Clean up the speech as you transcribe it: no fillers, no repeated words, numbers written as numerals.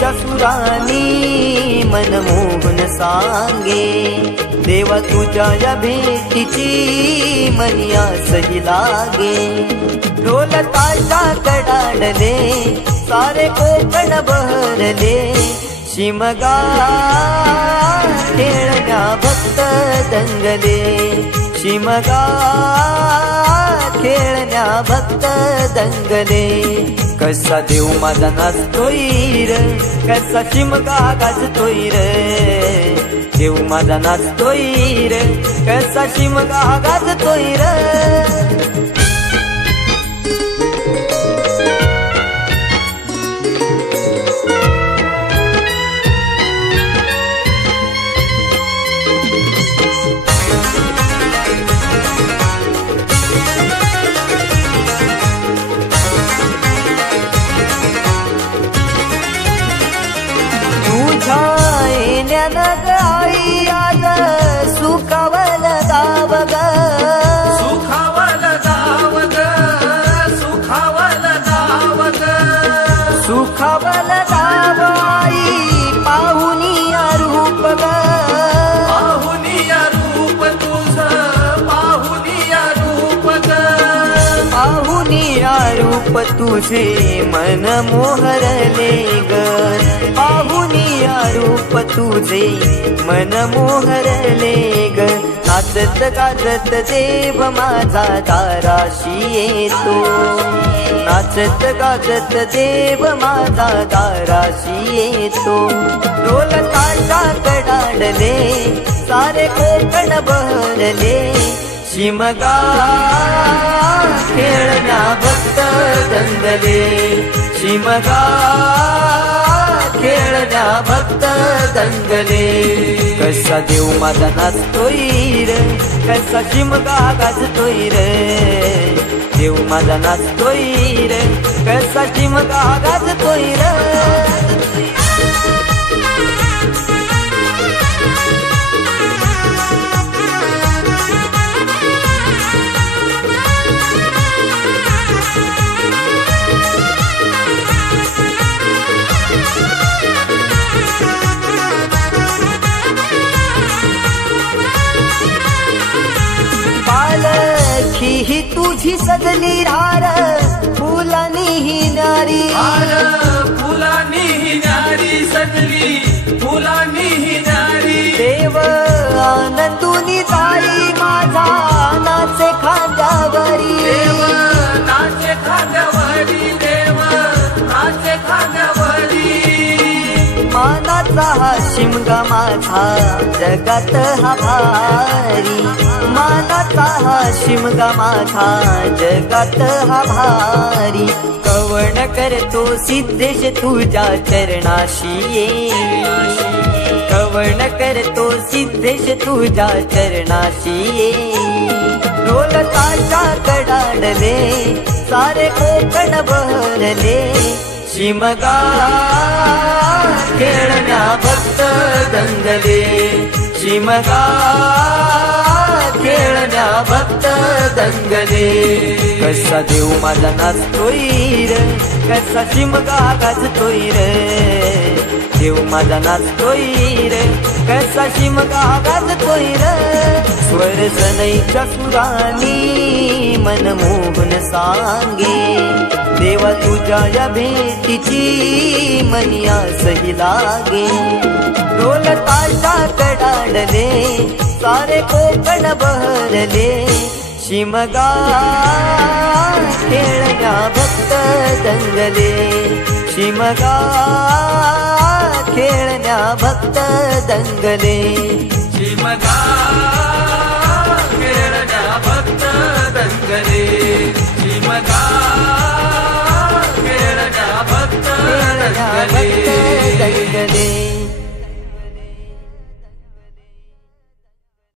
सनईच्या सुरानी मनमोहन सांगे, देवा तुझ्या या भेटीची मनी आसही लागे। ढोल ताशा कडाडले सारे कोकण बहरले, शिमगा खेळण्या भक्त दंगले, शिमगा खेळण्या भक्त दंगले। कसा देव माझा नाचतोय र, कसा शिमगा गाजतोय र, देव माझा नाचतोय र, कसा शिमगा गाजतोय र। आई आज सुखावल गाव ग, सुखावल गाव ग, सुखावल गाव ग, सुखावल गाव आई पाहुनिया रूप ग, पाहुनिया रूप तुझ, पाहुनिया रूप ग, पाहुनिया रूप तुझे मन मोहरले ग, पाहुनिया रूप तुझे मन मोहरले ग। नाचत गाजत देव माझा दाराशी येतो, नाचत गाजत देव माझा दाराशी येतो। ढोल ताशा कडाडले सारे कोकण बहरले, शिमगा खेळण्या भक्त दंगले, शिमगा खेळण्या भक्त दंगले। कसा देव माझा नाचतोय र, कसा शिमगा गाजतोय र, देव माझा नाचतोय र, कसा शिमगा गाजतोय र। ही तुझी सजली रार फुलानी ही नारी, फुलानी ही नारी सजली, फुलानी ही नारी। देव आनंदुनी जाई माझा नाचे खांद्यावरी, देव नाचे खांद्यावरी, देव नाचे खांद्यावरी। मानाचा हा शिमगा माझा जगात हा भारी, मानाचा हा शिमगा माझा जगात हा भारी। कवण करतो सिद्धेश तुझ्या चरणाशी ये, कवण करतो सिद्धेश तुझ्या चरणाशी ये। ढोल ताशा कडाडले सारे कोकण बहरले, शिमगा खेळण्या भक्त दंगले, शिमगा खेळण्या भक्त दंगले। कसा देव माझा नाचतोय र, कसा शिमगा गाजतोय र, देव माझा नाचतोय र, कसा शिमगा गाजतोय र। स्वर सनईच्या सुरानी मनमोहन सांगे, देवा तुझ्या या भेटीची मनी आसही लागे। ढोल ताशा कडाडले सारे कोकण बहरले, शिमगा खेळण्या भक्त दंगले, शिमगा खेळण्या भक्त दंगले, शिमगा खेळण्या भक्त दंगले, शिमगा